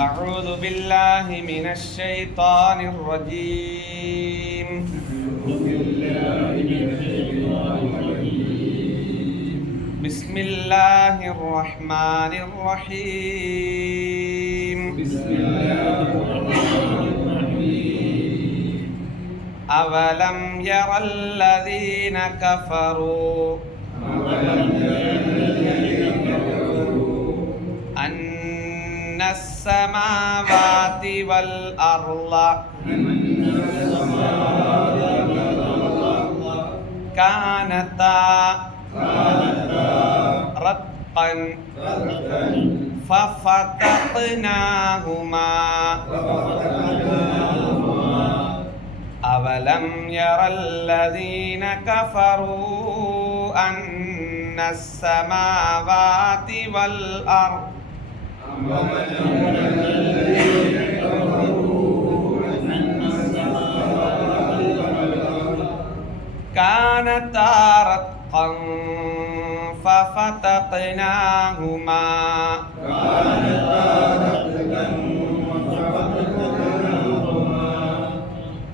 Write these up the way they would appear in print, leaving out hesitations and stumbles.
أعوذ بالله من الشيطان الرجيم. بسم الله الرحمن الرحيم. أولم ير الذين كفروا أن السماوات والأرض كانتا رتقا ففتقناهما أولم ير الذين كفروا أن السماوات والأرض كانتا رتقا ففتقناهما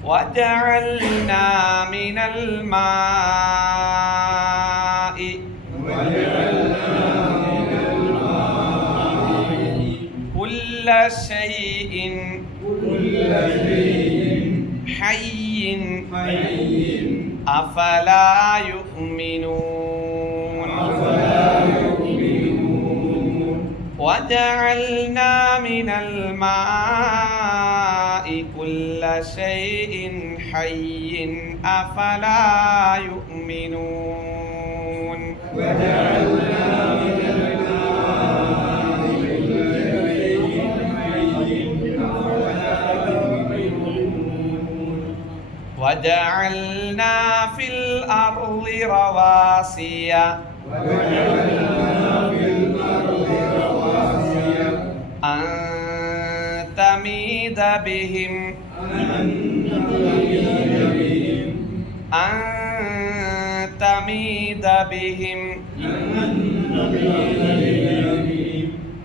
وجعلنا من الماء كل شيء حي أفلا يؤمنون وجعلنا من الماء كل شيء حي أفلا يؤمنون وجعلنا في الأرض رواسي أن تميد بهم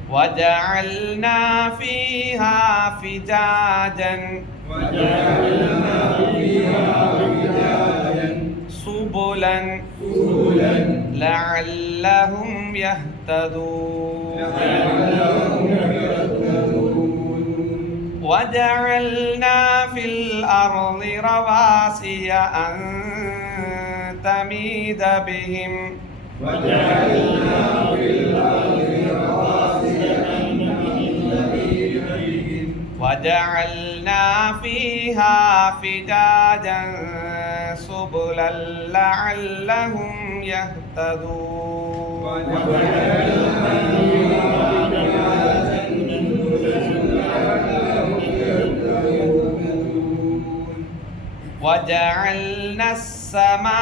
وجعلنا فيها فجاجا سبلا لعلهم يهتدون وجعلنا في الأرض رواسي أن تميد بهم وجعلنا فيها فجاجا سبلا لعلهم يهتدون وجعلنا السماء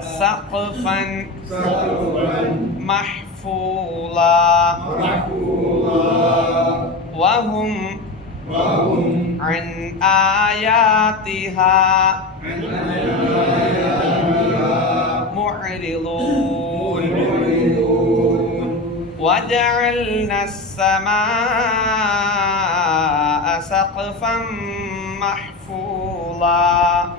سقفا محفوظا وهم عن آياتها معرضون وجعلنا السماء سقفا محفوظا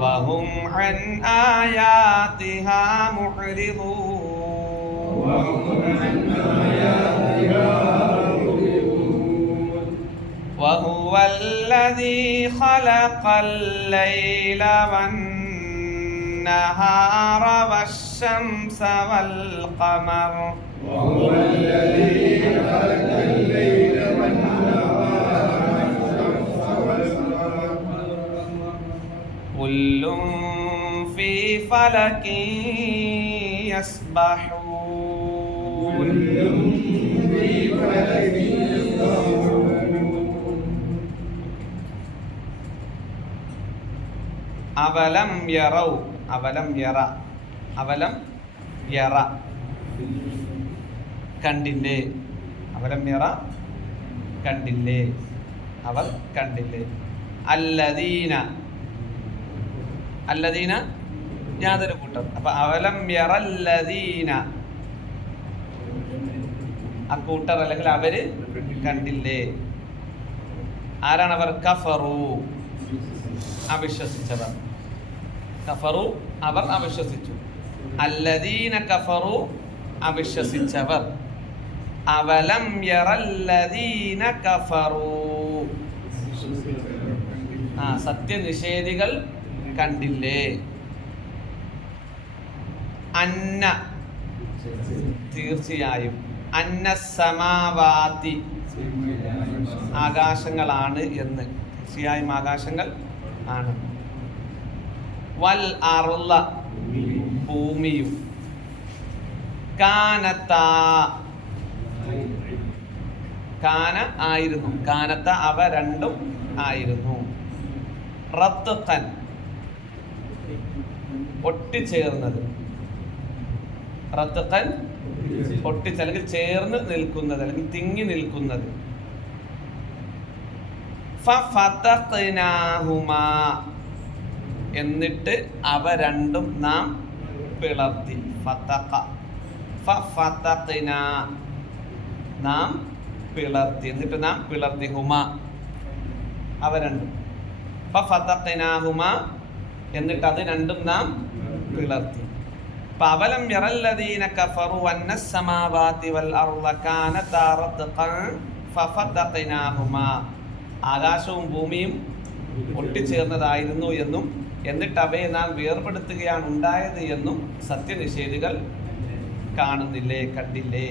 وهم عن آياتها معرضون وهو الذي خلق الليل والنهار والشمس والقمر كل في فلك يسبحون അവലം യറൗ അവലം യറ അവലം യറ കണ്ടില്ലേ അവലം യറ കണ്ടില്ലേ അവർ കണ്ടില്ലേ. അല്ലദീന അല്ലദീന യാതൊരു കൂട്ടർ. അപ്പൊ അവലം യറല്ലദീന അക്കൂട്ടർ അല്ലെങ്കിൽ അവര് കണ്ടില്ലേ. ആരാണവർ? കഫറു അവിശ്വസിച്ചവർ. കഫറു അവർ അവിശ്വസിച്ചു. അല്ലദീന കഫറു അവിശ്വസിച്ചവർ. അവലം യറല്ലദീന കഫറു സത്യനിഷേധികൾ കണ്ടില്ലേ. അന്ന തീർച്ചയായും, അന്ന സമാവാതി ആകാശങ്ങളാണ് എന്ന്, തീർച്ചയായും ആകാശങ്ങൾ ആണ്. വൽ അർള ഭൂമിയും, കാനത്താ കാന ആയിരുന്നു, കാനത്ത അവ രണ്ടും ആയിരുന്നു. റത്ഖൻ ഒട്ടിച്ചേർന്നത്, റത്ഖൻ ഒട്ടിച്ച് അല്ലെങ്കിൽ ചേർന്ന് നിൽക്കുന്നത് അല്ലെങ്കിൽ തിങ്ങി നിൽക്കുന്നത്. ഫഫതഖ്നാഹുമാ എന്നിട്ട് അവ രണ്ടും നാം പിളർത്തി. ഫതഖ ഫഫതഖ്നാ നാം പിളർത്തി, എന്നിട്ട് നാം പിളർത്തി. ഹുമാ അവ രണ്ടും. ഫഫതഖ്നാഹുമാ എന്നിട്ട് അത് രണ്ടും നാം പിളർത്തി. അവലം യറല്ലദീന കഫറു അന്നസ് സമാവാതി വൽ അർള കാനതാ റത്ഖൻ ഫഫതഖ്നാഹുമാ ആകാശവും ഭൂമിയും ഒട്ടിച്ചേർന്നതായിരുന്നു എന്നും എന്നിട്ട് അവയെ നാം വേർപെടുത്തുകയാണ് ഉണ്ടായത് എന്നും സത്യനിഷേധികൾ കാണുന്നില്ലേ, കണ്ടില്ലേ.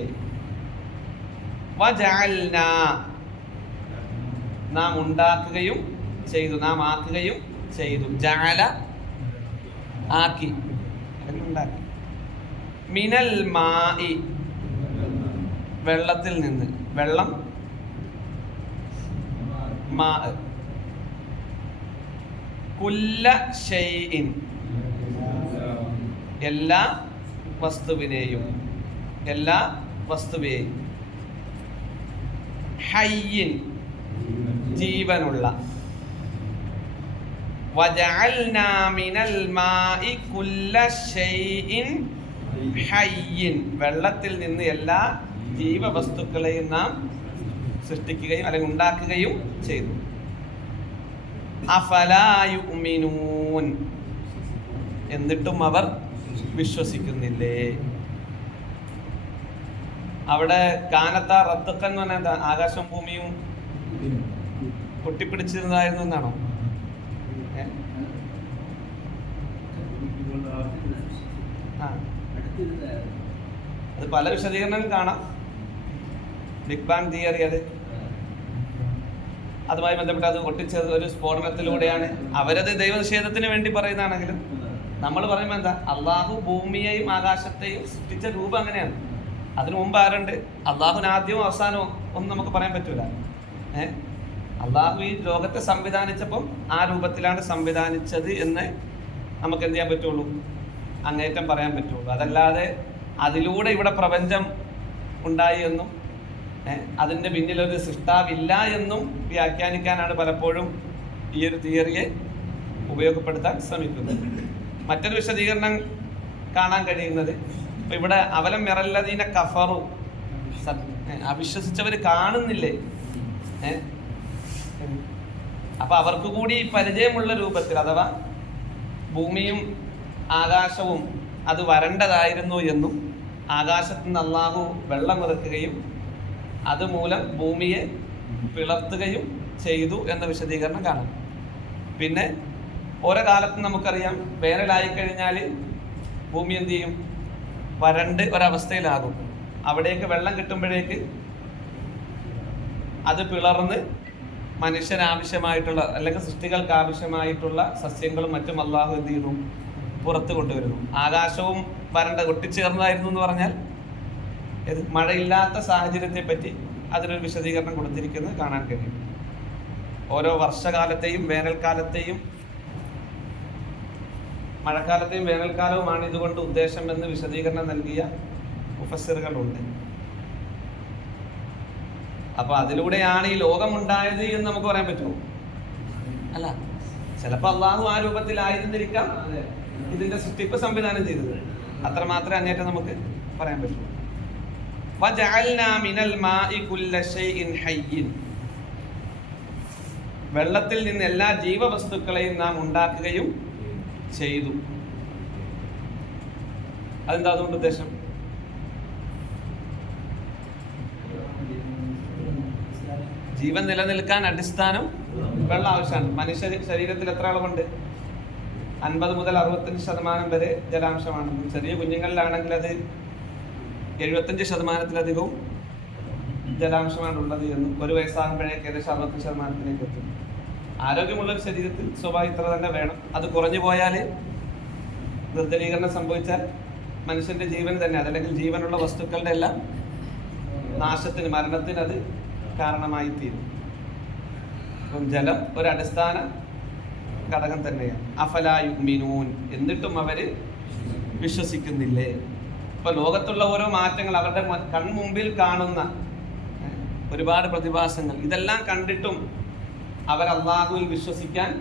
വജഅൽനാ നാം ഉണ്ടാക്കുകയും ചെയ്തു, നാം ആക്കുകയും ചെയ്തു. ജഅല ആക്കി, ഉണ്ടാക്കി. മിനൽ മായി വെള്ളത്തിൽ നിന്ന്, വെള്ളം മാ. കുല്ല ഷൈഇൻ എല്ലാ വസ്തുവിനെയും, എല്ലാ വസ്തുവേയും. ഹയ്യിൻ ജീവനുള്ള. വജഅൽനാ മിനൽ മായി കുല്ല ഷൈഇൻ ഹയ്യിൻ വെള്ളത്തിൽ നിന്ന് എല്ലാ ജീവവസ്തുക്കളെയും നാം സൃഷ്ടിക്കുകയും അല്ലെങ്കിൽ ഉണ്ടാക്കുകയും ചെയ്തു. അഫലാ യുഅ്മിനൂൻ എന്നിട്ടും അവർ വിശ്വസിക്കുന്നില്ലേ. അവിടെ കാനത്താ റത്ഖൻ എന്ന് പറഞ്ഞാൽ എന്താ? ആകാശം ഭൂമിയും പൊട്ടിപ്പിടിച്ചിരുന്നതായിരുന്നു എന്നാണോ? അത് പല വിശദീകരണങ്ങൾ കാണാം. ബിഗ് ബാങ് തിയറി, അതുമായി ബന്ധപ്പെട്ട് അത് ഒട്ടിച്ചത് ഒരു സ്ഫോടനത്തിലൂടെയാണ്. അവരത് ദൈവനിഷേധത്തിന് വേണ്ടി പറയുന്നതാണെങ്കിലും നമ്മൾ പറയുമ്പോൾ എന്താ, അള്ളാഹു ഭൂമിയെയും ആകാശത്തെയും സൃഷ്ടിച്ച രൂപം അങ്ങനെയാണ്. അതിനു മുമ്പ് ആരുണ്ട്? അള്ളാഹുവിന് ആദ്യവും അവസാനവും ഒന്നും നമുക്ക് പറയാൻ പറ്റൂല. അള്ളാഹു ഈ ലോകത്തെ സംവിധാനിച്ചപ്പം ആ രൂപത്തിലാണ് സംവിധാനിച്ചത് എന്ന് നമുക്ക് എന്ത് ചെയ്യാൻ പറ്റുള്ളൂ? അങ്ങേറ്റം പറയാൻ പറ്റുള്ളൂ. അതല്ലാതെ അതിലൂടെ ഇവിടെ പ്രപഞ്ചം ഉണ്ടായി എന്നും അതിൻ്റെ പിന്നിലൊരു സൃഷ്ടാവില്ല എന്നും വ്യാഖ്യാനിക്കാനാണ് പലപ്പോഴും ഈ ഒരു തിയറിയെ ഉപയോഗപ്പെടുത്താൻ ശ്രമിക്കുന്നത്. മറ്റൊരു വിശദീകരണം കാണാൻ കഴിയുന്നത്, ഇപ്പം ഇവിടെ അവലം യറല്ലദീന കഫറു അവിശ്വസിച്ചവർ കാണുന്നില്ലേ. അപ്പം അവർക്ക് കൂടി പരിചയമുള്ള രൂപത്തിൽ, അഥവാ ഭൂമിയും ആകാശവും അത് വരണ്ടതായിരുന്നു എന്നും ആകാശത്ത് നിന്ന് അള്ളാഹു വെള്ളമിറക്കുകയും അതുമൂലം ഭൂമിയെ പിളർത്തുകയും ചെയ്തു എന്ന വിശദീകരണം കാണാം. പിന്നെ ഓരോ കാലത്തും നമുക്കറിയാം, വേനലായി കഴിഞ്ഞാൽ ഭൂമി എന്ത് ചെയ്യും? വരണ്ട് ഒരവസ്ഥയിലാകും. അവിടേക്ക് വെള്ളം കിട്ടുമ്പോഴേക്ക് അത് പിളർന്ന് മനുഷ്യനാവശ്യമായിട്ടുള്ള അല്ലെങ്കിൽ സൃഷ്ടികൾക്ക് ആവശ്യമായിട്ടുള്ള സസ്യങ്ങളും മറ്റും അള്ളാഹു എന്ത് ചെയ്യുന്നു? പുറത്ത് കൊണ്ടുവരുന്നു. ആകാശവും വരണ്ട ഒട്ടിച്ചേർന്നതായിരുന്നു എന്ന് പറഞ്ഞാൽ മഴയില്ലാത്ത സാഹചര്യത്തെ പറ്റി അതിനൊരു വിശദീകരണം കൊടുത്തിരിക്കുന്നത് കാണാൻ കഴിയും. ഓരോ വർഷകാലത്തെയും വേനൽക്കാലത്തെയും മഴക്കാലത്തെയും വേനൽക്കാലവുമാണ് ഇതുകൊണ്ട് ഉദ്ദേശം എന്ന് വിശദീകരണം നൽകിയ മുഫസ്സിറുകളുണ്ട്. അപ്പൊ അതിലൂടെയാണ് ഈ ലോകമുണ്ടായത് എന്ന് നമുക്ക് പറയാൻ പറ്റുമോ? അല്ല, ചിലപ്പോൾ അള്ളാഹു ആ രൂപത്തിലായിരുന്നിരിക്കാം ഇതിന്റെ സൃഷ്ടിപ്പ് സംവിധാനം ചെയ്തത്. അത്ര മാത്രമേ അങ്ങേറ്റം നമുക്ക് പറയാൻ പറ്റൂ. വെള്ളത്തിൽ നിന്ന് എല്ലാ ജീവവസ്തുക്കളെയും നാം ഉണ്ടാക്കുകയും ചെയ്തു. അതെന്താ അതുകൊണ്ട് ഉദ്ദേശം? ജീവൻ നിലനിൽക്കാൻ അടിസ്ഥാനം വെള്ളം ആവശ്യമാണ്. മനുഷ്യ ശരീരത്തിൽ എത്ര അളവുണ്ട്? 50 മുതൽ 65% വരെ ജലാംശമാണ്. ചെറിയ കുഞ്ഞുങ്ങളിലാണെങ്കിൽ അത് 75%-ലധികവും ജലാംശമാണ് ഉള്ളത് എന്ന്. 1 വയസ്സാകുമ്പോഴേക്ക് ഏകദേശം 60%-ലേക്ക് എത്തും. ആരോഗ്യമുള്ളൊരു ശരീരത്തിൽ സ്വാഭാവിക ഇത്ര തന്നെ വേണം. അത് കുറഞ്ഞു പോയാൽ, നിർജ്ജലീകരണം സംഭവിച്ചാൽ മനുഷ്യന്റെ ജീവൻ തന്നെ, അതല്ലെങ്കിൽ ജീവനുള്ള വസ്തുക്കളുടെ എല്ലാം നാശത്തിന്, മരണത്തിന് അത് കാരണമായി തീരും. അപ്പം ജലം ഒരു അടിസ്ഥാന ഘടകം തന്നെയാണ്. അഫലാ യുഅ്മിനൂൻ, എന്നിട്ടും അവര് വിശ്വസിക്കുന്നില്ലേ? ഇപ്പൊ ലോകത്തുള്ള ഓരോ മാറ്റങ്ങൾ, അവരുടെ കൺമുമ്പിൽ കാണുന്ന ഒരുപാട് പ്രതിഭാസങ്ങൾ, ഇതെല്ലാം കണ്ടിട്ടും അവർ അള്ളാഹുവിൽ വിശ്വസിക്കാൻ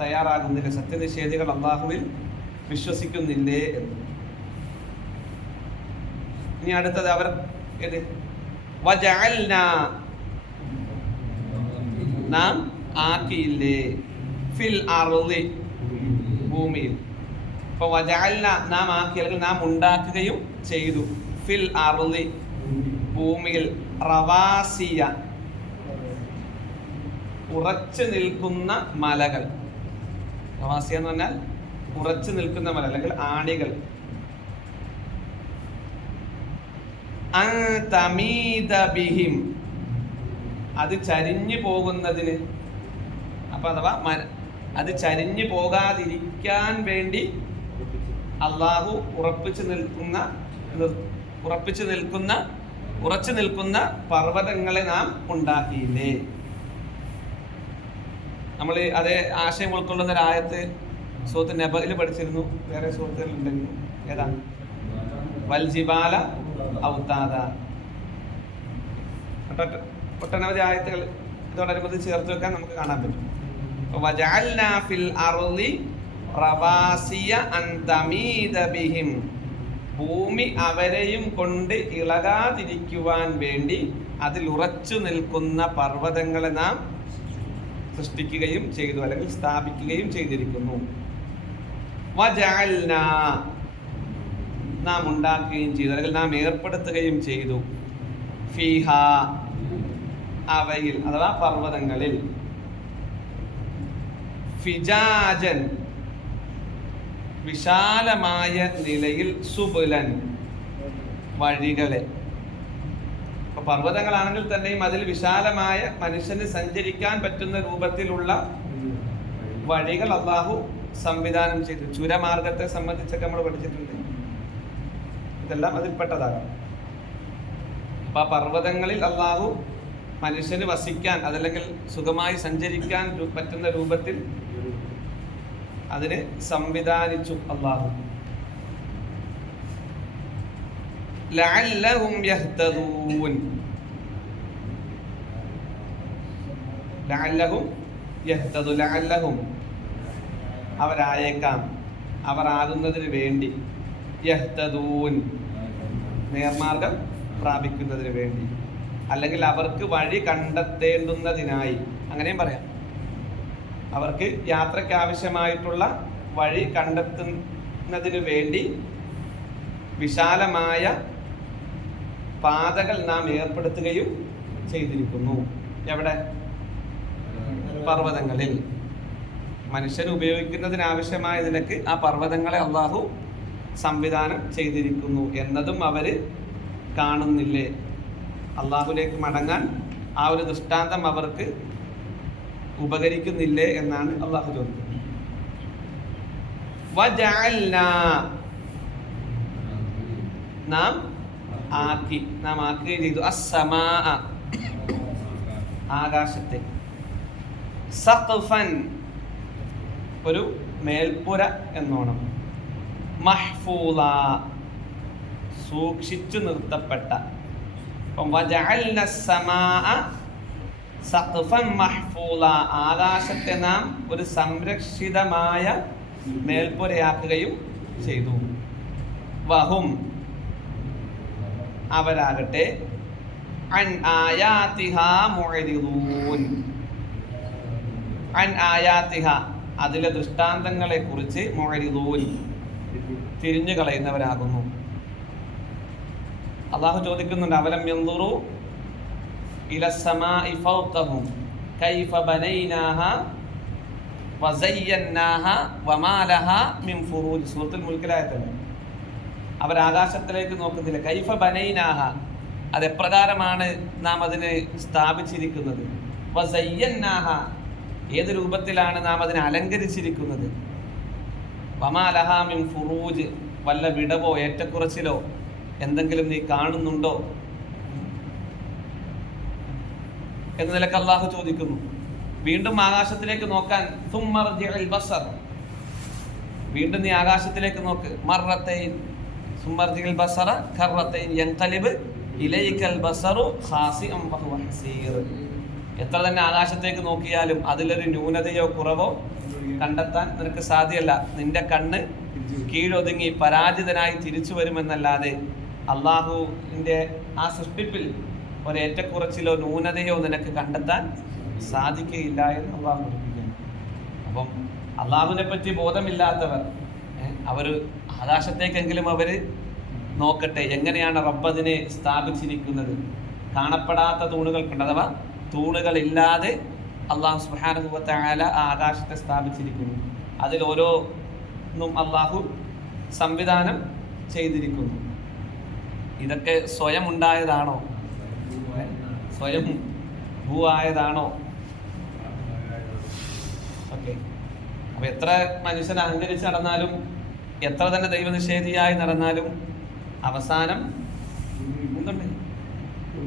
തയ്യാറാകുന്നില്ല. സത്യനിഷേധികൾ അള്ളാഹുവിൽ വിശ്വസിക്കുന്നില്ലേ എന്ന്. ഇനി അടുത്തത് അവർ വജഅൽനാ, നാം ആക്കിയില്ലേ, ഫിൽ അർളി, ഭൂമിയിൽ. അപ്പൊ വജഅൽന, നാം ആക്കി, അല്ലെങ്കിൽ നാം ഉണ്ടാക്കുകയും ചെയ്തു, ഫിൽ അർളി, ഭൂമിയിൽ, റവാസിയ, ഉറച്ചു നിൽക്കുന്ന മലകൾ. റവാസിയ എന്ന് പറഞ്ഞാൽ ഉറച്ചു നിൽക്കുന്ന മല, അല്ലെങ്കിൽ ആണികൾ. അൻ തമീദ ബിഹിം, അത് ചരിഞ്ഞു പോകുന്നതിന്. അപ്പൊ അഥവാ അത് ചരിഞ്ഞു പോകാതിരിക്കാൻ വേണ്ടി അള്ളാഹു ഉറച്ചു നിൽക്കുന്ന പർവ്വതങ്ങളെ നാം ഉണ്ടാക്കിയില്ലേ? നമ്മൾ അതേ ആശയം ഉൾക്കൊള്ളുന്ന ഒരു ആയത്ത് സൂറത്ത് നബയിൽ പഠിച്ചിരുന്നു. വേറെ സൂറത്തുകൾ ഉണ്ടെങ്കിലും ഏതാ? വൽ ജിബാല ഔതാദ. ഒട്ടനവധി ആയത്തുകൾ ഇതോടനുബന്ധിച്ച് ചേർത്ത് വെക്കാൻ നമുക്ക് കാണാൻ പറ്റും. വജഅൽനാ ഫിൽ അർളി റവാസിയ അൻ തമീദ ബിഹിം, ഭൂമി അവരെയും കൊണ്ട് ഇളകാതിരിക്കുവാൻ വേണ്ടി അതിൽ ഉറച്ചു നിൽക്കുന്ന പർവ്വതങ്ങളെ നാം സൃഷ്ടിക്കുകയും ചെയ്തു, അല്ലെങ്കിൽ സ്ഥാപിക്കുകയും ചെയ്തിരിക്കുന്നു. വജഅൽനാ, നാം ഉണ്ടാക്കുകയും ചെയ്തു, അല്ലെങ്കിൽ നാം ഏർപ്പെടുത്തുകയും ചെയ്തു, ഫീഹാ, അവയിൽ, അഥവാ പർവ്വതങ്ങളിൽ, ഫിജാജൻ, വിശാലമായ നിലയിൽ, സുബുലൻ, വഴികളെ. അപ്പൊ പർവ്വതങ്ങളാണെങ്കിൽ തന്നെയും അതിൽ വിശാലമായ, മനുഷ്യന് സഞ്ചരിക്കാൻ പറ്റുന്ന രൂപത്തിലുള്ള വഴികൾ അള്ളാഹു സംവിധാനം ചെയ്തു. ചുരമാർഗത്തെ സംബന്ധിച്ചൊക്കെ നമ്മൾ പഠിച്ചിട്ടുണ്ട്. ഇതെല്ലാം അതിൽപ്പെട്ടതാകാം. അപ്പൊ ആ പർവ്വതങ്ങളിൽ അള്ളാഹു മനുഷ്യന് വസിക്കാൻ, അതല്ലെങ്കിൽ സുഖമായി സഞ്ചരിക്കാൻ പറ്റുന്ന രൂപത്തിൽ അതിനെ സംവിധാനിച്ചു അള്ളാഹു. ലഅല്ലഹും യഹ്തദൂൻ, ലഅല്ലഹും യഹ്തദു, ലഅല്ലഹും അവരായേക്കാം, അവർ ആകുന്നതിന് വേണ്ടി, യഹ്തദൂൻ നേർമാർഗം പ്രാപിക്കുന്നതിന് വേണ്ടി, അല്ലെങ്കിൽ അവർക്ക് വഴി കണ്ടെത്തേണ്ടുന്നതിനായി, അങ്ങനെയും പറയാം. അവർക്ക് യാത്രയ്ക്ക് ആവശ്യമായിട്ടുള്ള വഴി കണ്ടെത്തുന്നതിന് വേണ്ടി വിശാലമായ പാതകൾ നാം ഏർപ്പെടുത്തുകയും ചെയ്തിരിക്കുന്നു. എവിടെ? പർവ്വതങ്ങളിൽ. മനുഷ്യന് ഉപയോഗിക്കുന്നതിനാവശ്യമായ നിലക്ക് ആ പർവ്വതങ്ങളെ അള്ളാഹു സംവിധാനം ചെയ്തിരിക്കുന്നു എന്നതും അവര് കാണുന്നില്ലേ? അള്ളാഹുലേക്ക് മടങ്ങാൻ ആ ഒരു ദൃഷ്ടാന്തം അവർക്ക് ഉപകരിക്കുന്നില്ലേ എന്നാണ് അള്ളാഹു ചോദിക്കുന്നത്. വജഅൽനാ, നാം ആക്കുകയും ചെയ്തു, അസ്സമാഅ, ആകാശത്തെ, സഖ്ഫൻ, ഒരു മേൽപ്പുര എന്നോണം, മഹ്ഫൂള, സൂക്ഷിച്ചു നിർത്തപ്പെട്ട. ആകാശത്തെ നാം ഒരു സംരക്ഷിതമായ മേൽപ്പുരയാക്കുകയും ചെയ്തു. വഹും അവരാകട്ടെ അൻ ആയാതിഹാ മുഅ്രിദൂൻ, അൻ ആയാതിഹ അതിലെ ദൃഷ്ടാന്തങ്ങളെ കുറിച്ച് മുഅ്രിദൂൻ തിരിഞ്ഞു കളയുന്നവരാകുന്നു. അള്ളാഹു ചോദിക്കുന്നുണ്ട്, അവലം യൻദുറു ഇലസ്സമാഇ ഫൗഖഹും കൈഫ ബനൈനാഹാ വസയ്യന്നാഹാ വമാ ലഹാ മിൻ ഫുറൂജ്. സൂറത്തുൽ മുൽക്കിലായതല്ലേ. അവർ ആകാശത്തിലേക്ക് നോക്കുന്നില്ല. കൈഫ ബനൈനാഹ, അത് എപ്രകാരമാണ് നാം അതിനെ സ്ഥാപിച്ചിരിക്കുന്നത്. വസയ്യന്നാഹ, ഏത് രൂപത്തിലാണ് നാം അതിനെ അലങ്കരിച്ചിരിക്കുന്നത്. വമാ ലഹാ മിൻ ഫുറൂജ്, വല്ല വിടവോ ഏറ്റക്കുറച്ചിലോ എന്തെങ്കിലും നീ കാണുന്നുണ്ടോ എന്ന നിലക്ക് അള്ളാഹു ചോദിക്കുന്നു. വീണ്ടും ആകാശത്തിലേക്ക് നോക്കാൻ സുമ്മർജിഉൽ ബസർ, വീണ്ടും നീ ആകാശത്തിലേക്ക് നോക്ക്. മർറത്തൈൻ സുമ്മർജിഉൽ ബസറ കർറത്തൈൻ യൻഖലിബ് ഇലൈകൽ ബസറു ഖാസിഅൻ വഹുവ ഹസീർ. എത്ര തന്നെ ആകാശത്തേക്ക് നോക്കിയാലും അതിലൊരു ന്യൂനതയോ കുറവോ കണ്ടെത്താൻ നിനക്ക് സാധ്യമല്ല. നിന്റെ കണ്ണ് കീഴൊതുങ്ങി പരാജിതനായി തിരിച്ചു വരുമെന്നല്ലാതെ അള്ളാഹുവിൻ്റെ ആ സൃഷ്ടിപ്പിൽ ഒരേറ്റക്കുറച്ചിലോ ന്യൂനതയോ നിനക്ക് കണ്ടെത്താൻ സാധിക്കുകയില്ല എന്ന് അള്ളാഹു പഠിപ്പിക്കുന്നു. അപ്പം അള്ളാഹുവിനെ പറ്റി ബോധമില്ലാത്തവർ അവർ ആകാശത്തേക്കെങ്കിലും അവർ നോക്കട്ടെ, എങ്ങനെയാണ് റബ്ബതിനെ സ്ഥാപിച്ചിരിക്കുന്നത്. കാണപ്പെടാത്ത തൂണുകൾ കൊണ്ട്, അഥവാ തൂണുകളില്ലാതെ അള്ളാഹു സുബ്ഹാനഹു വ തആല ആകാശത്തെ സ്ഥാപിച്ചിരിക്കുന്നു. അതിൽ ഓരോന്നും അള്ളാഹു സംവിധാനം ചെയ്തിരിക്കുന്നു. ഇതൊക്കെ സ്വയം ഉണ്ടായതാണോ? സ്വയം ഭൂവായതാണോ? ഓക്കെ. അപ്പൊ എത്ര മനുഷ്യൻ അഹങ്കരിച്ച് നടന്നാലും, എത്ര തന്നെ ദൈവനിഷേധിയായി നടന്നാലും അവസാനം എന്തുണ്ട്?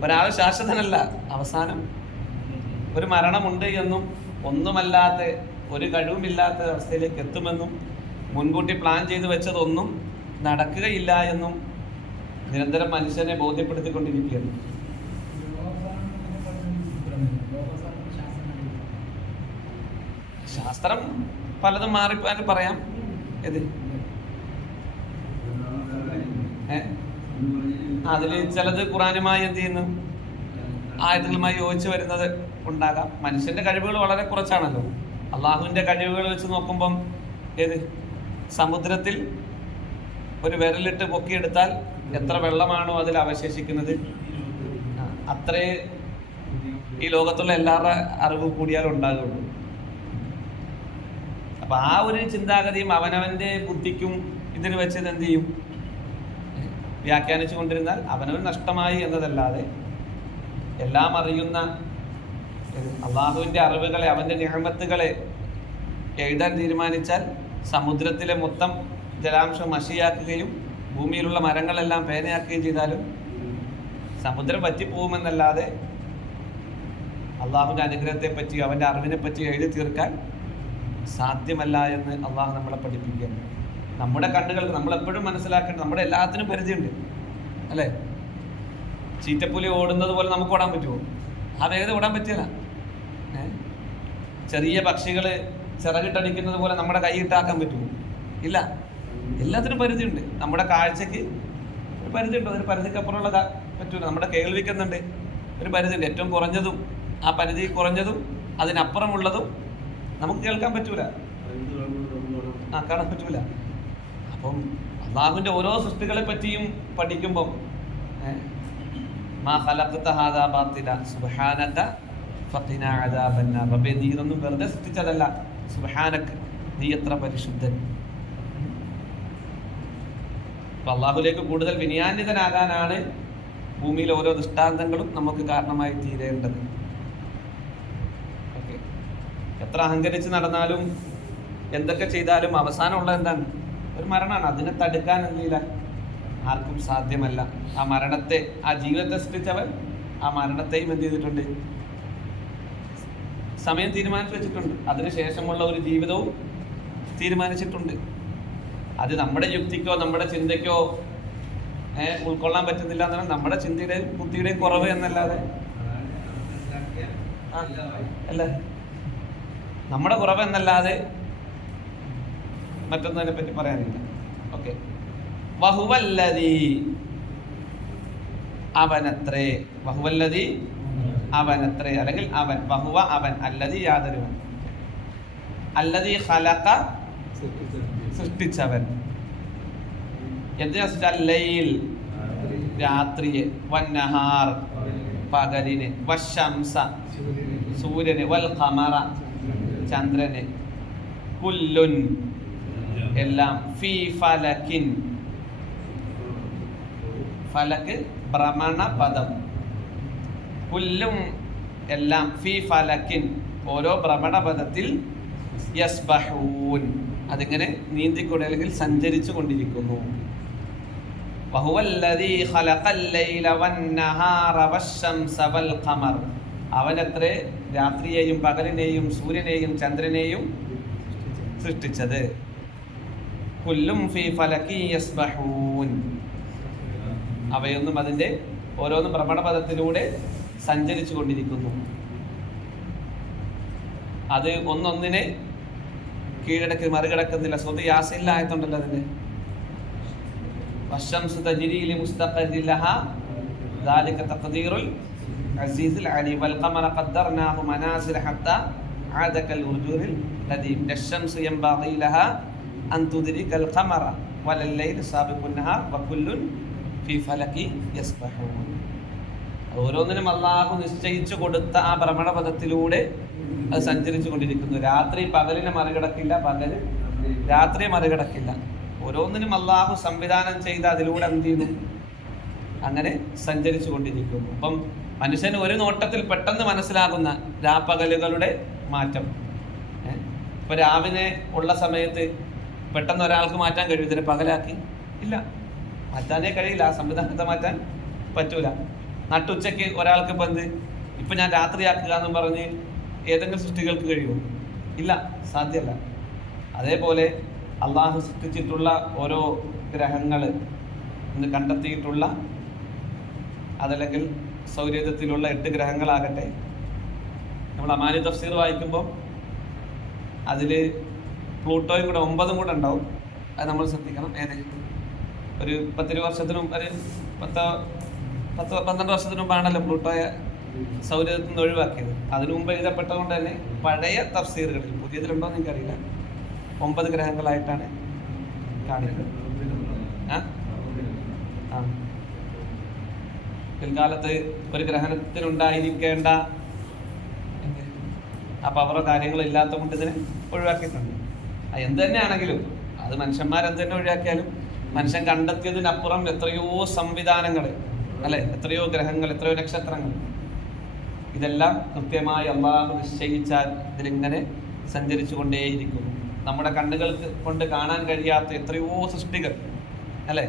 ഒരാൾ ശാശ്വതനല്ല. അവസാനം ഒരു മരണമുണ്ട് എന്നും ഒന്നുമല്ലാത്ത ഒരു കഴിവുമില്ലാത്ത അവസ്ഥയിലേക്ക് എത്തുമെന്നും മുൻകൂട്ടി പ്ലാൻ ചെയ്ത് വെച്ചതൊന്നും നടക്കുകയില്ല എന്നും നിരന്തരം മനുഷ്യനെ ബോധ്യപ്പെടുത്തിക്കൊണ്ടിരിക്കുകയാണ്. ശാസ്ത്രം പലതും മാറിപ്പാൻ പറയാം. ഏത് അതിൽ ചിലത് ഖുറാനുമായി എന്ത് ചെയ്യുന്നു, ആയത്തുകളുമായി യോജിച്ച് വരുന്നത് ഉണ്ടാകാം. മനുഷ്യന്റെ കഴിവുകൾ വളരെ കുറച്ചാണല്ലോ. അള്ളാഹുവിന്റെ കഴിവുകൾ വെച്ച് നോക്കുമ്പം ഏത് സമുദ്രത്തിൽ ഒരു വിരലിട്ട് പൊക്കിയെടുത്താൽ എത്ര വെള്ളമാണോ അതിൽ അവശേഷിക്കുന്നത്, അത്രേ ഈ ലോകത്തുള്ള എല്ലാവരുടെ അറിവ് കൂടിയാലും ഉണ്ടാകുള്ളൂ. അപ്പൊ ആ ഒരു ചിന്താഗതിയും അവനവന്റെ ബുദ്ധിക്കും ഇതിന് വെച്ചത് എന്ത് ചെയ്യും, വ്യാഖ്യാനിച്ചു കൊണ്ടിരുന്നാൽ അവനവൻ നഷ്ടമായി എന്നതല്ലാതെ എല്ലാം അറിയുന്ന അള്ളാഹുവിന്റെ അറിവുകളെ, അവന്റെ നിഅമത്തുകളെ എഴുതാൻ തീരുമാനിച്ചാൽ സമുദ്രത്തിലെ മൊത്തം ജലാംശം മഷിയാക്കുകയും ഭൂമിയിലുള്ള മരങ്ങളെല്ലാം പേനയാക്കുകയും ചെയ്താലും സമുദ്രം പറ്റിപ്പോകുമെന്നല്ലാതെ അള്ളാഹുവിന്റെ അനുഗ്രഹത്തെ പറ്റി, അവന്റെ അറിവിനെ പറ്റി എഴുതി തീർക്കാൻ സാധ്യമല്ല എന്ന് അള്ളാഹു നമ്മളെ പഠിപ്പിക്കുകയാണ്. നമ്മുടെ കണ്ണുകൾക്ക് നമ്മളെപ്പോഴും മനസ്സിലാക്കേണ്ടത്, നമ്മുടെ എല്ലാത്തിനും പരിധിയുണ്ട് അല്ലേ. ചീറ്റപ്പുലി ഓടുന്നത് പോലെ നമുക്ക് ഓടാൻ പറ്റുമോ? ആ വേഗത ഓടാൻ പറ്റില്ല. ചെറിയ പക്ഷികൾ ചിറകിട്ടടിക്കുന്നത് പോലെ നമ്മുടെ കൈയിട്ടാക്കാൻ പറ്റുമോ? ഇല്ല. എല്ലാത്തിനും പരിധിയുണ്ട്. നമ്മുടെ കാഴ്ചക്ക് ഒരു പരിധിയുണ്ട്, ഒരു പരിധിക്കപ്പുറമുള്ള പറ്റൂല. നമ്മുടെ കേൾവിക്കുന്നുണ്ട് ഒരു പരിധിയുണ്ട്. ഏറ്റവും കുറഞ്ഞതും ആ പരിധി കുറഞ്ഞതും അതിനപ്പുറമുള്ളതും നമുക്ക് കേൾക്കാൻ പറ്റൂല, കാണാൻ പറ്റൂല. അപ്പം അള്ളാഹുവിന്റെ ഓരോ സൃഷ്ടികളെ പറ്റിയും പഠിക്കുമ്പം മാ ഖലഖ്ത ഹാദാ ബാത്തില സുബ്ഹാനക ഫഖിനാ അദാബന്നാർ. റബ്ബേ, നീ ഇതൊന്നും വെറുതെ സൃഷ്ടിച്ചതല്ല, സുബ്ഹാനക, നീ എത്ര പരിശുദ്ധൻ. അള്ളാഹുലേക്ക് കൂടുതൽ വിനയാന്വിതനാകാനാണ് ഭൂമിയിലെ ഓരോ ദൃഷ്ടാന്തങ്ങളും നമുക്ക് കാരണമായി തീരേണ്ടത്. ഓക്കെ. എത്ര അഹങ്കരിച്ച് നടന്നാലും എന്തൊക്കെ ചെയ്താലും അവസാനമുള്ള എന്താണ്? ഒരു മരണമാണ്. അതിനെ തടുക്കാൻ എന്തില്ല, ആർക്കും സാധ്യമല്ല. ആ മരണത്തെ, ആ ജീവിതത്തെ സൃഷ്ടിച്ചവൻ ആ മരണത്തെയും എന്ത് ചെയ്തിട്ടുണ്ട്? സമയം തീരുമാനിച്ചു വെച്ചിട്ടുണ്ട്. അതിനുശേഷമുള്ള ഒരു ജീവിതവും തീരുമാനിച്ചിട്ടുണ്ട്. അത് നമ്മുടെ യുക്തിക്കോ നമ്മുടെ ചിന്തയ്ക്കോ ഉൾക്കൊള്ളാൻ പറ്റുന്നില്ല എന്നാണ് നമ്മുടെ ചിന്തയുടെയും ബുദ്ധിയുടെയും കുറവ് എന്നല്ലാതെ അല്ല, നമ്മുടെ കുറവ് എന്നല്ലാതെ മറ്റൊന്നും അതിനെ പറ്റി പറയാനില്ല. ഓക്കെ, വഹുവല്ലദീ അവനത്രേ, വഹുവല്ലദീ അവനത്രേ, അല്ലെങ്കിൽ അവൻ, വഹുവ അവൻ, അല്ലദീ യാതൊരുവൻ, അല്ലദീ ഖലഖ സൃഷ്ടിച്ചവൻ, എന്തിനാ സൃഷ്ടിച്ച? ലൈൽ രാത്രിയെ, വന്നഹാർ പകലിനെ, വശംസ സൂര്യനെ, വൽ ഖമറ ചന്ദ്രനെ, കുല്ലുൻ എല്ലാം, ഫീ ഫലകിൻ ഫലക് ഭ്രമണ പദം, കുല്ലും എല്ലാം, ഫീ ഫലകിൻ ഓരോ ഭ്രമണപഥത്തിൽ, യസ്ബഹൂൻ അതിങ്ങനെ നീന്തിക്കൊണ്ട് അല്ലെങ്കിൽ സഞ്ചരിച്ചു കൊണ്ടിരിക്കുന്നു. വഹുവല്ലദീ ഖലഖൽ ലൈല വന്നഹാറ വശംസ വൽ ഖമർ, അവനത്രേ രാത്രിയെയും പകലിനെയും സൂര്യനെയും ചന്ദ്രനെയും സൃഷ്ടിച്ചത്. കുല്ലും ഫീ ഫലകി യസ്ബഹൂൻ, അവയൊന്നും അതിൻ്റെ ഓരോന്നും ഭ്രമണപഥത്തിലൂടെ സഞ്ചരിച്ചു കൊണ്ടിരിക്കുന്നു. അത് ഒന്നൊന്നിനെ കീഴടക്കി മറികടക്കുന്നില്ല. സ്വന്തം യാസില്ല ആയതുണ്ടല്ലോ അതിൻ്റെ. വശംസു തജ്രി ലിമുസ്തഖറിൻ ലഹാ ദാലിക തഖ്ദീറുൽ അസീസുൽ അലീം വൽ ഖമറ ഖദ്ദർനാഹു മനാസില ഹത്താ ആദ കൽ ഉർജൂനിൽ ഖദീം അശ്ശംസു യൻബഗി ലഹാ അൻ തുദ്രികൽ ഖമറ വലൽ ലൈലു സാബിഖുൻ നഹാർ വകുല്ലുൻ ഫീ ഫലകി യസ്ബഹൂൻ. ഓരോന്നിനും അല്ലാഹു നിശ്ചയിച്ചു കൊടുത്ത ആ ഭ്രമണപഥത്തിലൂടെ അത് സഞ്ചരിച്ചു കൊണ്ടിരിക്കുന്നു. രാത്രി പകലിനെ മറികടക്കില്ല, പകല് രാത്രിയെ മറികടക്കില്ല. ഓരോന്നിനും അല്ലാഹു സംവിധാനം ചെയ്ത് അതിലൂടെ എന്ത് ചെയ്യുന്നു? അങ്ങനെ സഞ്ചരിച്ചു കൊണ്ടിരിക്കുന്നു. അപ്പം മനുഷ്യന് ഒരു നോട്ടത്തിൽ പെട്ടെന്ന് മനസ്സിലാകുന്ന രാപ്പകലുകളുടെ മാറ്റം. ഇപ്പൊ രാവിലെ ഉള്ള സമയത്ത് പെട്ടെന്ന് ഒരാൾക്ക് മാറ്റാൻ കഴിയും, ഇതിനെ പകലാക്കി ഇല്ല, മാറ്റാനേ കഴിയില്ല. ആ സംവിധാനത്തെ മാറ്റാൻ പറ്റൂല. നട്ടുച്ചയ്ക്ക് ഒരാൾക്ക് ഇപ്പം ഇപ്പം ഞാൻ രാത്രിയാക്കുക എന്നും പറഞ്ഞ് ഏതെങ്കിലും സൃഷ്ടികൾക്ക് കഴിയുമോ? ഇല്ല, സാധ്യമല്ല. അതേപോലെ അള്ളാഹു സൃഷ്ടിച്ചിട്ടുള്ള ഓരോ ഗ്രഹങ്ങൾ ഇന്ന് കണ്ടെത്തിയിട്ടുള്ള, അതല്ലെങ്കിൽ സൗരയൂഥത്തിലുള്ള 8 ഗ്രഹങ്ങളാകട്ടെ, നമ്മൾ അമാനി തഫ്സീർ വായിക്കുമ്പോൾ അതിൽ പ്ലൂട്ടോയും കൂടെ 9 കൂടെ ഉണ്ടാവും. അത് നമ്മൾ ശ്രദ്ധിക്കണം. ഒരു 10 വർഷത്തിന് മുമ്പ്, ഒരു 10-12 വർഷത്തിന് മുമ്പാണല്ലോ പ്ലൂട്ടോയെ സൗരയൂഥത്തിൽ നിന്ന് ഒഴിവാക്കിയത്. അതിനു മുമ്പ് എഴുതപ്പെട്ടതുകൊണ്ട് തന്നെ പഴയ തഫ്സീറുകളിൽ, പുതിയതിലുണ്ടോ എന്ന് എനിക്കറിയില്ല, 9 ഗ്രഹങ്ങളായിട്ടാണ് കാണിക്കുന്നത്. പിൽക്കാലത്ത് ഒരു ഗ്രഹണത്തിനുണ്ടായിരിക്കേണ്ട ആ പവറോ കാര്യങ്ങളോ ഇല്ലാത്ത കൊണ്ട് ഇതിനെ ഒഴിവാക്കിയിട്ടുണ്ട്. എന്ത് തന്നെയാണെങ്കിലും അത് മനുഷ്യന്മാരെന്ത് തന്നെ ഒഴിവാക്കിയാലും മനുഷ്യൻ കണ്ടെത്തിയതിനപ്പുറം എത്രയോ സംവിധാനങ്ങൾ, അല്ലെ, എത്രയോ ഗ്രഹങ്ങൾ, എത്രയോ നക്ഷത്രങ്ങൾ, ഇതെല്ലാം കൃത്യമായി അള്ളാഹു നിശ്ചയിച്ചാൽ ഇതിലിങ്ങനെ സഞ്ചരിച്ചു കൊണ്ടേയിരിക്കുന്നു. നമ്മുടെ കണ്ണുകൾക്ക് കൊണ്ട് കാണാൻ കഴിയാത്ത എത്രയോ സൃഷ്ടികൾ, അല്ലെ,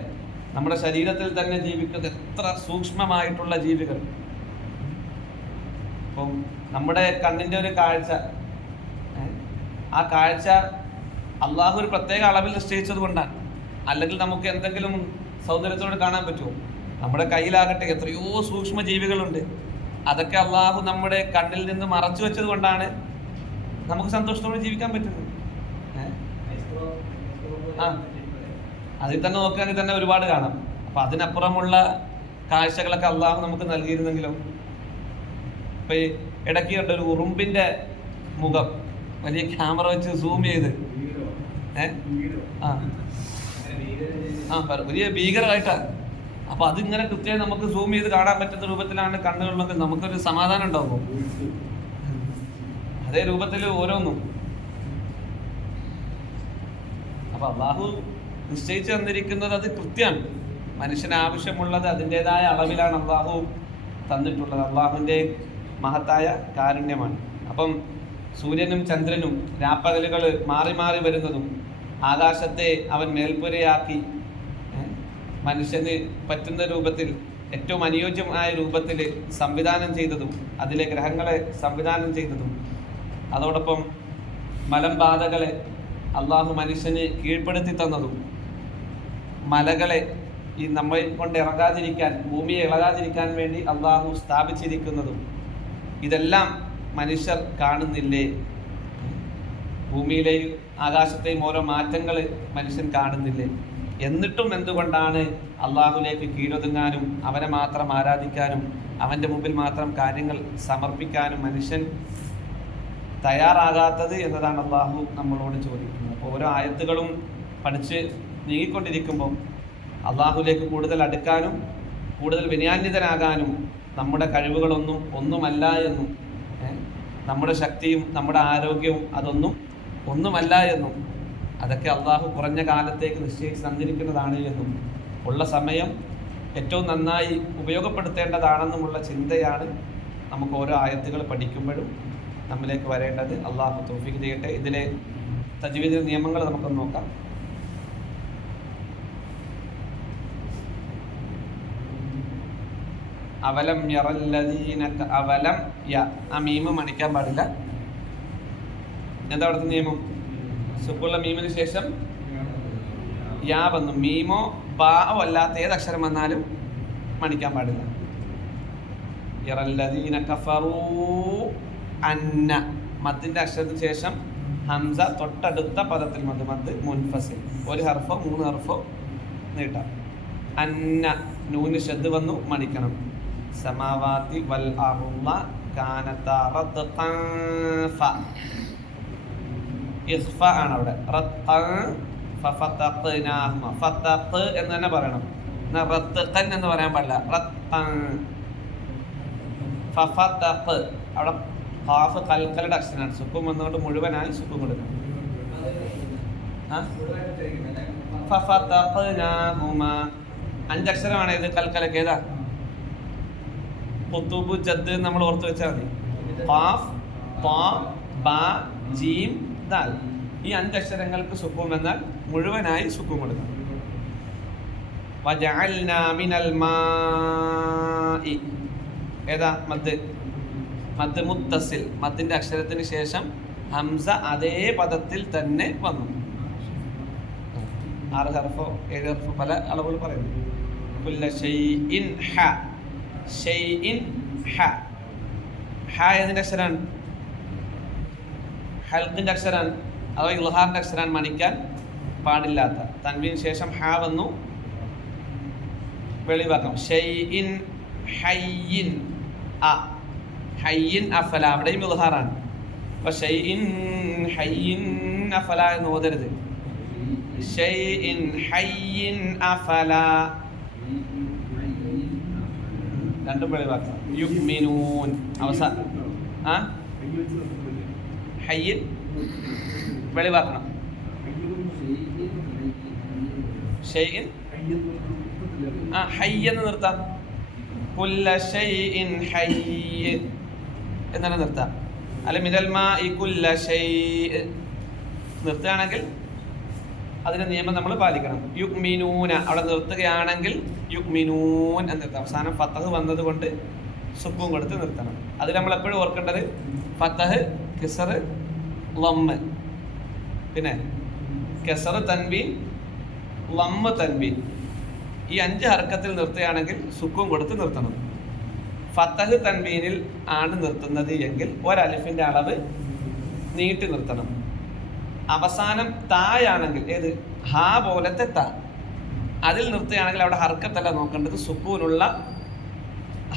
നമ്മുടെ ശരീരത്തിൽ തന്നെ ജീവിക്കുന്ന എത്ര സൂക്ഷ്മമായിട്ടുള്ള ജീവികൾ. അപ്പം നമ്മുടെ കണ്ണിൻ്റെ ഒരു കാഴ്ച, ആ കാഴ്ച അള്ളാഹു ഒരു പ്രത്യേക അളവിൽ നിശ്ചയിച്ചത് കൊണ്ടാണ്. അല്ലെങ്കിൽ നമുക്ക് എന്തെങ്കിലും സൗന്ദര്യത്തോടെ കാണാൻ പറ്റുമോ? നമ്മുടെ കയ്യിലാകട്ടെ എത്രയോ സൂക്ഷ്മ ജീവികളുണ്ട്. അതൊക്കെ അള്ളാഹു നമ്മുടെ കണ്ണിൽ നിന്ന് മറച്ചു വെച്ചത് കൊണ്ടാണ് നമുക്ക് സന്തോഷത്തോടെ ജീവിക്കാൻ പറ്റുന്നത്. അതിൽ തന്നെ നോക്കുകയാണെങ്കിൽ തന്നെ ഒരുപാട് കാണാം. അപ്പൊ അതിനപ്പുറമുള്ള കാഴ്ചകളൊക്കെ അള്ളാഹു നമുക്ക് നൽകിയിരുന്നെങ്കിലോ. ഇപ്പൊ ഇടയ്ക്ക് കണ്ട ഒരു ഉറുമ്പിന്റെ മുഖം വലിയ ക്യാമറ വെച്ച് സൂം ചെയ്ത് വലിയ ഭീകരമായിട്ടാണ്. അപ്പൊ അതിങ്ങനെ കൃത്യമായി നമുക്ക് സൂം ചെയ്ത് കാണാൻ പറ്റുന്ന രൂപത്തിലാണ് കണ്ണുകളിലൊക്കെ, നമുക്കൊരു സമാധാനം ഉണ്ടാകുമോ? അതേ രൂപത്തിൽ ഓരോന്നും. അപ്പൊ അള്ളാഹു നിശ്ചയിച്ചു തന്നിരിക്കുന്നത് അത് കൃത്യമാണ്. മനുഷ്യന് ആവശ്യമുള്ളത് അതിൻ്റെതായ അളവിലാണ് അള്ളാഹു തന്നിട്ടുള്ളത്. അള്ളാഹുവിൻ്റെ മഹത്തായ കാരുണ്യമാണ്. അപ്പം സൂര്യനും ചന്ദ്രനും രാപ്പകലുകൾ മാറി മാറി വരുന്നതും, ആകാശത്തെ അവൻ മേൽപ്പുരയാക്കി മനുഷ്യന് പറ്റുന്ന രൂപത്തിൽ ഏറ്റവും അനുയോജ്യമായ രൂപത്തിൽ സംവിധാനം ചെയ്തതും, അതിലെ ഗ്രഹങ്ങളെ സംവിധാനം ചെയ്തതും, അതോടൊപ്പം മലമ്പാതകളെ അള്ളാഹു മനുഷ്യന് കീഴ്പ്പെടുത്തി തന്നതും, മലകളെ ഈ നമ്മൾ കൊണ്ട് ഇറങ്ങാതിരിക്കാൻ, ഭൂമിയെ ഇളകാതിരിക്കാൻ വേണ്ടി അള്ളാഹു സ്ഥാപിച്ചിരിക്കുന്നതും ഇതെല്ലാം മനുഷ്യർ കാണുന്നില്ലേ? ഭൂമിയിലെയും ആകാശത്തെയും ഓരോ മാറ്റങ്ങൾ മനുഷ്യൻ കാണുന്നില്ലേ? എന്നിട്ടും എന്തുകൊണ്ടാണ് അള്ളാഹുലേക്ക് കീഴൊതുങ്ങാനും അവനെ മാത്രം ആരാധിക്കാനും അവൻ്റെ മുമ്പിൽ മാത്രം കാര്യങ്ങൾ സമർപ്പിക്കാനും മനുഷ്യൻ തയ്യാറാകാത്തത് എന്നതാണ് അള്ളാഹു നമ്മളോട് ചോദിക്കുന്നത്. അപ്പോൾ ഓരോ ആയത്തുകളും പഠിച്ച് നീങ്ങിക്കൊണ്ടിരിക്കുമ്പോൾ അള്ളാഹുലേക്ക് കൂടുതൽ അടുക്കാനും കൂടുതൽ വിനയാന്വിതനാകാനും നമ്മുടെ കഴിവുകളൊന്നും ഒന്നുമല്ല എന്നും നമ്മുടെ ശക്തിയും നമ്മുടെ ആരോഗ്യവും ഒന്നുമല്ല എന്നും അതൊക്കെ അള്ളാഹു കുറഞ്ഞ കാലത്തേക്ക് നിശ്ചയിച്ച് തന്നിരിക്കുന്നതാണ് എന്നും ഉള്ള സമയം ഏറ്റവും നന്നായി ഉപയോഗപ്പെടുത്തേണ്ടതാണെന്നുമുള്ള ചിന്തയാണ് നമുക്ക് ഓരോ ആയത്തുകൾ പഠിക്കുമ്പോഴും നമ്മിലേക്ക് വരേണ്ടത്. അള്ളാഹു തൗഫീഖ് ചെയ്യട്ടെ. ഇതിലെ തജ്വീദ് നിയമങ്ങൾ നമുക്കൊന്ന് നോക്കാം. അവലം യറല്ലദീന അവലം യ, ആ മീമ് മണിക്കാൻ പാടില്ല. എന്താ അവിടുത്തെ നിയമം? സുക്കുള്ള മീമിന് ശേഷം യാ വന്നു. മീമോ ബാओ അല്ലാത്ത ഏത് അക്ഷരം വന്നാലും മണിക്കാൻ പാടില്ല. യറല്ലദീന കഫറൂ അന്ന, മദ്ദിന്റെ അക്ഷരത്തിന് ശേഷം ഹംസ തൊട്ടടുത്ത പദത്തിൽ മദ് മുൻഫസിൽ, ഒരു ഹർഫോ 3 ഹർഫോ നീട്ടാം. അന്ന നൂന് ഷദ് വന്നു മണിക്കണം. സമാവാതി വൽ അർള കാനതാ റത്ഖൻ ഫ, ഇഖ്ഫ ആണ് അവിടെ. റത്ഖൻ ഫഫതഖ്നാഹുമ, ഫതഖ് എന്ന് തന്നെ പറയണം. റത്ഖൻ എന്ന് പറയാൻ പാടില്ല. റത്ഖൻ ഫഫതഖ്, അവിടെ ഖാഫ് കൽക്കലയുടെ അക്ഷരമാണ്. സുക്കൂൻ വന്നുകൊണ്ട് മുഴുവനായി സുക്കൂൻ കൊടുക്കണം. ഫഫതഖ്നാഹുമ 5 അക്ഷരമാണ് ഇത്. കൽക്കലക്ക് ഏതാ? ഖുതുബു ജദ് നമ്മൾ ഓർത്ത് വെച്ചാൽ മതി. ഖാഫ് ത ബ ജീം ദാൽ, ഈ 5 അക്ഷരങ്ങൾക്ക് സുക്കൂൻ എന്നാൽ മുഴുവനായി സുക്കൂൻ കൊടുക്കണം. വജഅൽനാ മിനൽ മാഇ, ഏതാ? മദ് മുത്തസിൽ, മദ്ദിന്റെ അക്ഷരത്തിന് ശേഷം ഹംസ അതേ പദത്തിൽ തന്നെ വന്നു. 6 ഹർഫോ 7 ഹർഫോ പല അളവുകൾ പറയുന്നു. കുല്ല ഷൈഇൻ ഹ, ഷൈഇൻ ഹ, ഹ ഏതിന്റെ അക്ഷരാണ്? ഹൽക്കിന്റെ അക്ഷരാണ്, അഥവാ ഇൽഹാറിന്റെ അക്ഷരാണ്, മണിക്കാൻ പാടില്ലാത്ത. തൻവീന് ശേഷം ഹ വന്നു, വെളിവാക്കണം. ഷൈഇൻ ഹയ്യിൻ അ, ഹയ്യിൻ അഫല, അവിടെയും ഇൽഹാറാണ്. അപ്പൊ ഷൈഇൻ ഹയ്യിൻ അഫല എന്ന് ഓതരുത്. ഷൈഇൻ ഹയ്യിൻ അഫല, രണ്ടും വെളിവാക്കണം. യുഅ്മിനൂൻ അവസാനം ഹയ്യിൻ വെളിവാക്കണം. ഷൈഇൻ ഹയ്യ് എന്ന് നിർത്താം. കുല്ല ഷൈഇൻ ഹയ്യ് എന്നാണ് നിർത്താം. അല്ല മിനൽ മാഇ കുല്ല ഷൈഇ നിർത്തുകയാണെങ്കിൽ അതിന്റെ നിയമം നമ്മൾ പാലിക്കണം. യുഅ്മിനൂന അവിടെ നിർത്തുകയാണെങ്കിൽ യുഅ്മിനൂൻ എന്ന് നിർത്താം. അവസാനം ഫതഹ് വന്നത് കൊണ്ട് സുക്കൂൻ കൊടുത്ത് നിർത്തണം. അത് നമ്മൾ എപ്പോഴും ഓർക്കേണ്ടത് ഫതഹ്, കിസർ, ലമ്മ്, പിന്നെ കെസർ തൻവീൻ, ലമ്മ് തൻവീൻ, ഈ 5 ഹർക്കത്തിൽ നിർത്തുകയാണെങ്കിൽ സുക്കൂൻ കൊടുത്ത് നിർത്തണം. ഫതഹ് തൻവീനിൽ ആണ് നിർത്തുന്നത് എങ്കിൽ ഒരലിഫിന്റെ അളവ് നീട്ടി നിർത്തണം. അവസാനം തായാണെങ്കിൽ, ഏത്? ഹാ പോലത്തെ താ, അതിൽ നിർത്തുകയാണെങ്കിൽ അവിടെ ഹർക്കത്തല്ല നോക്കേണ്ടത്, സുക്കൂനുള്ള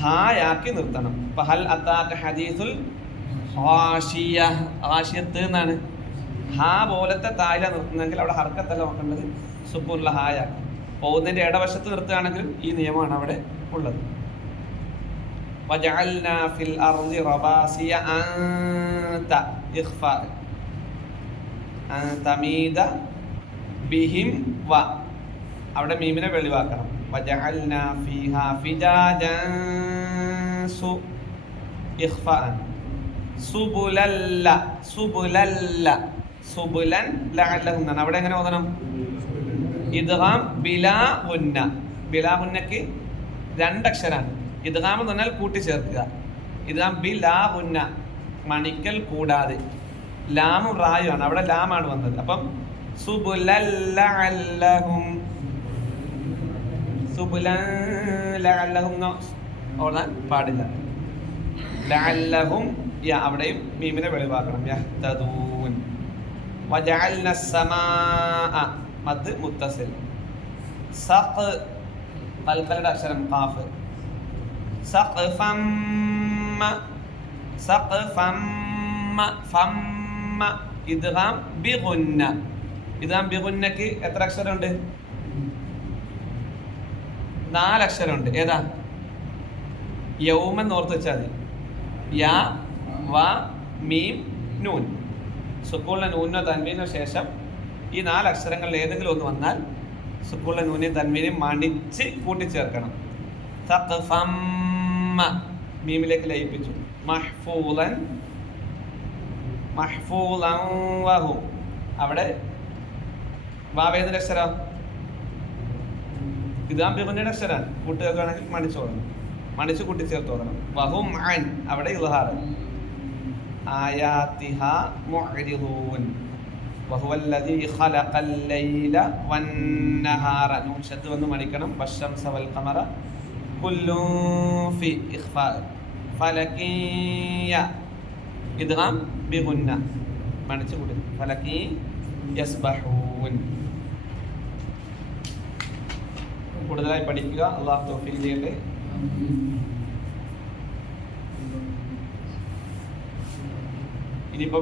ഹായാക്കി നിർത്തണം. ഇപ്പൊ ഹൽ അതാക ഹദീസുൽ ഹാഷിയ, ഹാഷിയത്ത് എന്നാണ്. ഹാ പോലത്തെ തായില നിർത്തുന്നെങ്കിൽ അവിടെ ഹർക്കത്തല്ല നോക്കേണ്ടത്, സുക്കൂനുള്ള ഹായാക്കി. പോകുന്നതിന്റെ ഇടവശത്ത് നിർത്തുകയാണെങ്കിലും ഈ നിയമമാണ് അവിടെ ഉള്ളത്. വജഅൽനാ ഫിൽ അർളി റബാസിയ അൻത ഇഖ്ഫാ തമീദ ബിഹിം വ, അവിടെ മീമിനെ വെളിവാക്കണം. വജഅൽനാ ഫീഹാ ഫിജാജൻ സു ഇഖ്ഫാൻ സുബുലല്ല, സുബുലല്ല, സുബുലൻ ലഅല്ലഹും എന്നാണ്. അവിടെ എങ്ങനെ ഓതണം? ഇദ്ഗാം ബിലാ ഗുന്ന, ബിലാ ഗുന്നക്ക് 2 അക്ഷരാണ്. ഇദ്ഗാം എന്ന് പറഞ്ഞാൽ കൂട്ടിച്ചേർക്കുക. ഇദ്ഗാം ബിലാ ഗുന്ന, മണിക്കൽ കൂടാതെ. ലാമും റായും ആണ്, അവിടെ ലാമാണ് വന്നത്. അപ്പം സുബുലൻ ലഅല്ലഹും സുബുലൻ ലഅല്ലഹും ഓടാൻ പാടില്ല. ലഅല്ലഹും അവിടെയും മീമിനെ വെളിവാക്കണം. യഹ്തദൂൻ. വജഅൽന സമാഅ മദ് മുത്തസിൽ. സഖ് ഖൽഖലയുടെ അക്ഷരം ഖാഫ്. സഖ്ഫമ്മ സഖ്ഫമ്മ ഫമ്മ ഇദ്ഗാം ബിഗുന്ന. ഇദ്ഗാം ബിഗുന്നക്ക് എത്ര അക്ഷരമുണ്ട്? 4 അക്ഷരമുണ്ട്. ഏതാ? യൗമെന്ന് ഓർത്ത് വെച്ചാൽ മതി. യാ വ മീം നൂൻ. സുക്കൂളിലെ നൂനോ തൻവീനോ ശേഷം ഈ 4 അക്ഷരങ്ങളിൽ ഏതെങ്കിലും ഒന്ന് വന്നാൽ സുക്കൂളിലെ നൂനെയും തൻവീനെയും മണിച്ച് കൂട്ടിച്ചേർക്കണം. സഖ്ഫമ്മ മീമിലേക്ക് ലയിപ്പിച്ചു. മഹ്ഫൂളൻ മഹ്ഫൂളൻ വഹു. അവിടെ വാവേതിന്റെ അക്ഷരം ഇതാം ബിഗുന്നയുടെ അക്ഷരമാണ്. കൂട്ടുകയാണെങ്കിൽ മണിച്ചോളണം, മണിച്ച് കൂട്ടിച്ചേർത്തോളണം. വഹും അൻ അവിടെ ഇൽഹാർ. ആയാതിഹ മുഅ്രിദൂൻ. വഹുവല്ലദീ ഖലഖൽ ലൈല വന്നഹാറ. നൂൻ ശദ്ദ് വന്ന് മണിക്കണം. വശംസ വൽ ഖമറ കുല്ലു ഫി ഇഖ്ഫാ. ഫലകിയ ഇദ്ഗാം ബിഗുന്ന മണിച്ച് കൂട്ടി. ഫലകി യസ്ബഹൂൻ. കൂടുതലായി പഠിക്കുക. അല്ലാഹു തൗഫീഖ് ചെയ്യട്ടെ. ഇനിയിപ്പോൾ